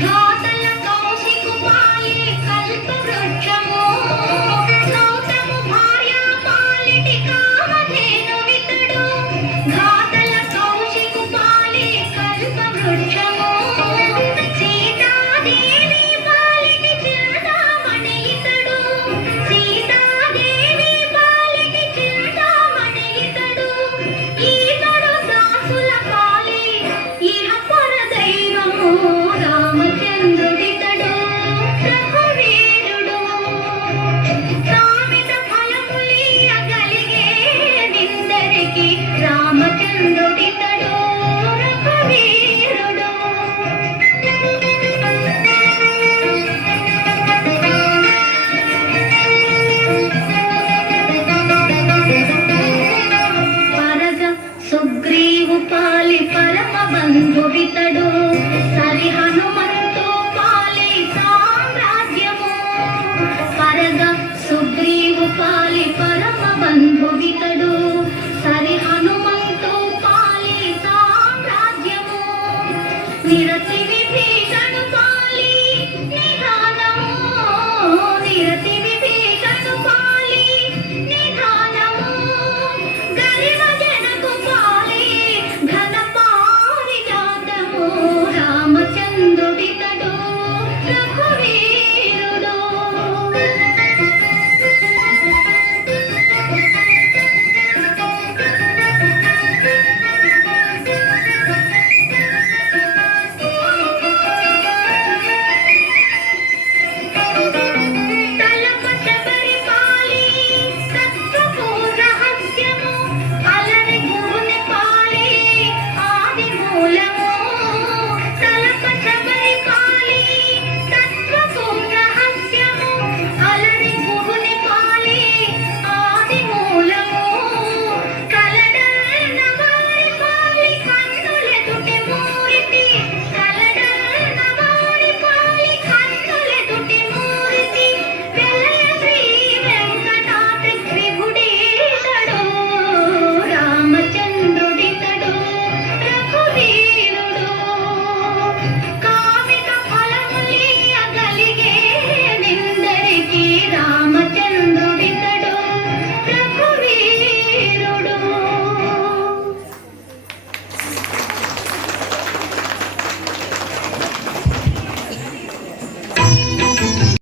ఘాతల కౌశికు పాలే కల్పవృక్షము గౌతము భార్య పాలిటి కామధేను వితడు ఘాతల కౌశికు పాలే కల్పవృక్షము సీతాదేవి పాలిటి చింతామణి ఇతడు సీతాదేవి పాలిటి చింతామణి ఇతడు ఈతడు దాసుల పాలి ఇహ పర దైవము రామచంద్రుడితడు రఘువీరుడు కామిత ఫలములియగలిగే నిందరికి రామచంద్రుడితడు రఘువీరుడు పరగ సుగ్రీవు పాలి పరమ బంధువితడు సరి హనుమంతు పాలి సామ్రాజ్యము పరగ సుగ్రీవు పాలి పరమ బంధువితడు సరి హనుమంతు పాలి సామ్రాజ్యము నిరతి